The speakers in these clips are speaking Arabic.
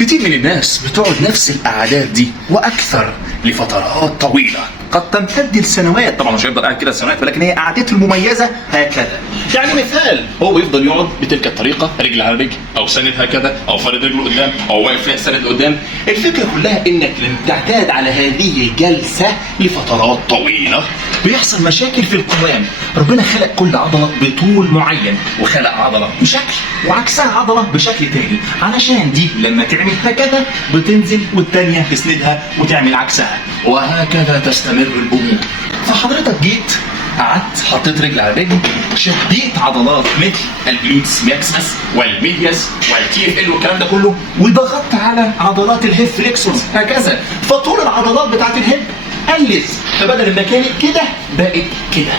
كتير من الناس بتقعد نفس القعدات دي واكثر لفترات طويله قد تمتد لسنوات. طبعا مش هيفضل قاعد كده سنوات، ولكن هي قعدته المميزه هكذا. يعني مثال، هو يفضل يقعد بتلك الطريقه، رجل على رجل، او سند هكذا، او فارد رجله قدام، او واقف سند قدام. الفكره كلها انك لما تعتاد على هذه الجلسه لفترات طويله بيحصل مشاكل في القوام. ربنا خلق كل عضله بطول معين، وخلق عضله بشكل وعكسها عضله بشكل تاني، علشان دي لما تعمل هكذا بتنزل والتانيه تسندها وتعمل عكسها، وهكذا تستمر الامور. فحضرتك جيت قعدت حطيت رجل على رجل، شديت عضلات مثل الجلوتس ماكسيمس والميدياس والتي اف ال والكلام ده كله، وضغطت على عضلات الهيب فليكسورز هكذا، فطول العضلات بتاعت الهيب قلت، فبدل ما كانت كده بقت كده.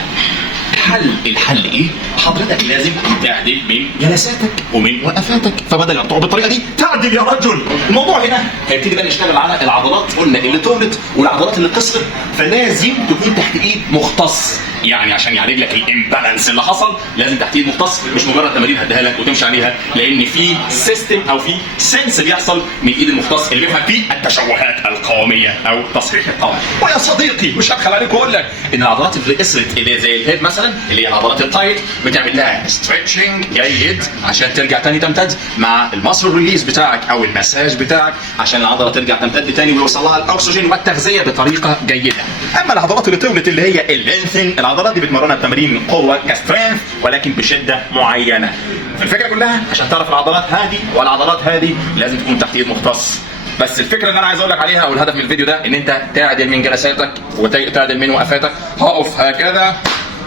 الحل ايه؟ حضرتك لازم تعدل من جلساتك ومن وقفاتك، فبدل ما تقعد بالطريقه دي تعدل يا رجل. الموضوع هنا هيبتدي بقى نشتغل على العضلات قلنا اللي طولت والعضلات اللي قصرت، فلازم تكون تحت ايد مختص. يعني عشان يعالج لك الامبالانس اللي حصل لازم تحت ايد مختص، مش مجرد تمارين هديها لك وتمشي عليها، لان في سيستم او في سنس بيحصل من ايد المختص اللي بيفهم فيه التشوهات القواميه او تصحيح القوام. ويا صديقي مش هبخل عليك واقول لك ان العضلات اللي قصرت اللي زي الهيد مثلا، اللي هي العضلات التايت، بتعمل لها ستريتشنج جيد عشان ترجع تاني تمتد مع الماسل ريليز بتاعك او المساج بتاعك، عشان العضله ترجع تمتد تاني ويوصل لها الاكسجين والتغذيه بطريقه جيده. اما العضلات اللي طولت اللي هي اللينثن، العضلات دي بتمرنها بتمارين قوه كسترينث ولكن بشده معينه. فالفكره كلها عشان تعرف العضلات هذه والعضلات هذه لازم تكون تحت ايد مختص. بس الفكره اللي انا عايز اقول لك عليها او الهدف من الفيديو ده ان انت تعدل من جلساتك وتعدل من وقفاتك. هقف هكذا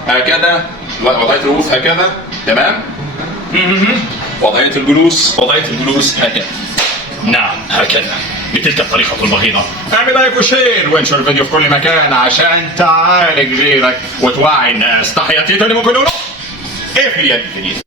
هكذا، وضعيه الرؤوس هكذا، تمام؟ وضعيه الجلوس هكذا، نعم هكذا، بتلك الطريقة البغيضة. اعمل لايك وشير وانشر الفيديو في كل مكان عشان تعالج غيرك وتوعي الناس. تحياتي تاني ممكن نقول ايه في اليد.